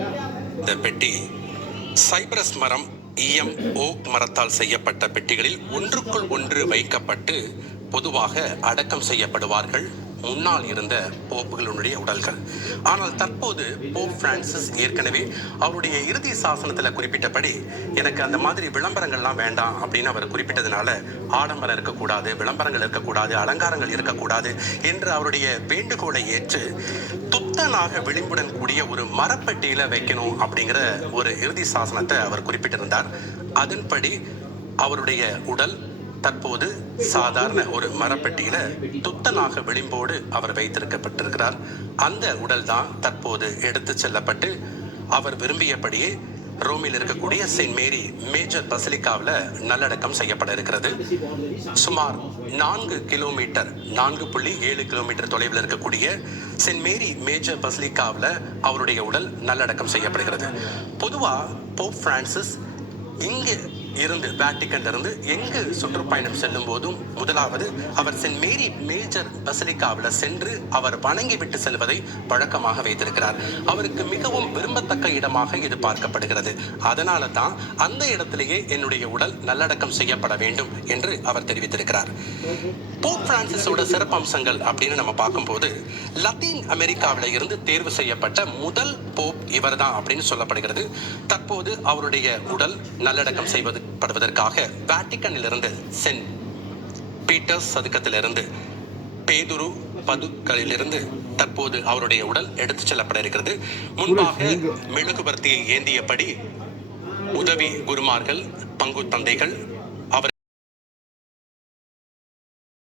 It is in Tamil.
இந்த பெட்டி சைப்ரஸ் மரம் ஈயம் ஓக் மரத்தால் செய்யப்பட்ட பெட்டிகளில் ஒன்றுக்குள் ஒன்று வைக்கப்பட்டு பொதுவாக அடக்கம் செய்யப்படுவார்கள். முன்னால் இருந்த போப்புகளுடைய உடல்கள். ஆனால் தற்போது போப் பிரான்சிஸ் ஏற்கனவே அவருடைய இறுதி சாசனத்தில் குறிப்பிட்டபடி எனக்கு அந்த மாதிரி விளம்பரங்கள்லாம் வேண்டாம் அப்படின்னு அவர் குறிப்பிட்டதுனால ஆடம்பரம் இருக்கக்கூடாது விளம்பரங்கள் இருக்கக்கூடாது அலங்காரங்கள் இருக்கக்கூடாது என்று அவருடைய வேண்டுகோளை ஏற்று துத்தனாக விளிம்புடன் கூடிய ஒரு மரப்பெட்டியில வைக்கணும் அப்படிங்கிற ஒரு இறுதி சாசனத்தை அவர் குறிப்பிட்டிருந்தார். அதன்படி அவருடைய உடல் தற்போது சாதாரண ஒரு மரப்பெட்டியில துத்தனாக விளிம்போடு அவர் வைத்திருக்கப்பட்டிருக்கிறார். அந்த உடல் தான் தற்போது எடுத்து செல்லப்பட்டு அவர் விரும்பியபடியே ரோமில் இருக்கக்கூடிய செயின்ட் மேரி மேஜர் பசிலிக்காவில் நல்லடக்கம் செய்யப்பட இருக்கிறது. சுமார் நான்கு கிலோமீட்டர் நான்கு புள்ளி ஏழு கிலோமீட்டர் தொலைவில் இருக்கக்கூடிய செயின்ட் மேரி மேஜர் பசிலிக்காவில் அவருடைய உடல் நல்லடக்கம் செய்யப்படுகிறது. பொதுவாக போப் பிரான்சிஸ் இங்கு இருந்து வேட்டிக்கன் இருந்து எங்கு சுற்றுப்பயணம் செல்லும் போதும் முதலாவது அவர் சென்ட் மேரி மேஜர் பசிலிக்காவில் சென்று அவர் வணங்கி விட்டு செல்வதை வழக்கமாக வைத்திருக்கிறார். அவருக்கு மிகவும் விரும்பத்தக்க இடமாக இது பார்க்கப்படுகிறது. அதனால தான் அந்த இடத்திலேயே என்னுடைய உடல் நல்லடக்கம் செய்யப்பட வேண்டும் என்று அவர் தெரிவித்திருக்கிறார். போப் பிரான்சிஸோட சிறப்பம்சங்கள் அப்படின்னு நம்ம பார்க்கும்போது லத்தீன் அமெரிக்காவில் இருந்து தேர்வு செய்யப்பட்ட முதல் போப் இவர்தான் அப்படின்னு சொல்லப்படுகிறது. தற்போது அவருடைய உடல் நல்லடக்கம் செய்வது படுவதற்காக வேட்டிக்கனிலிருந்து சென்ட் பீட்டர்ஸ் சதுக்கத்திலிருந்து பேதுரு பதுக்களிலிருந்து தற்போது அவருடைய உடல் எடுத்துச் செல்லப்பட இருக்கிறது முன்பாக மெழுகுபர்த்தியை ஏந்தியபடி உதவி குருமார்கள் பங்கு தந்தைகள்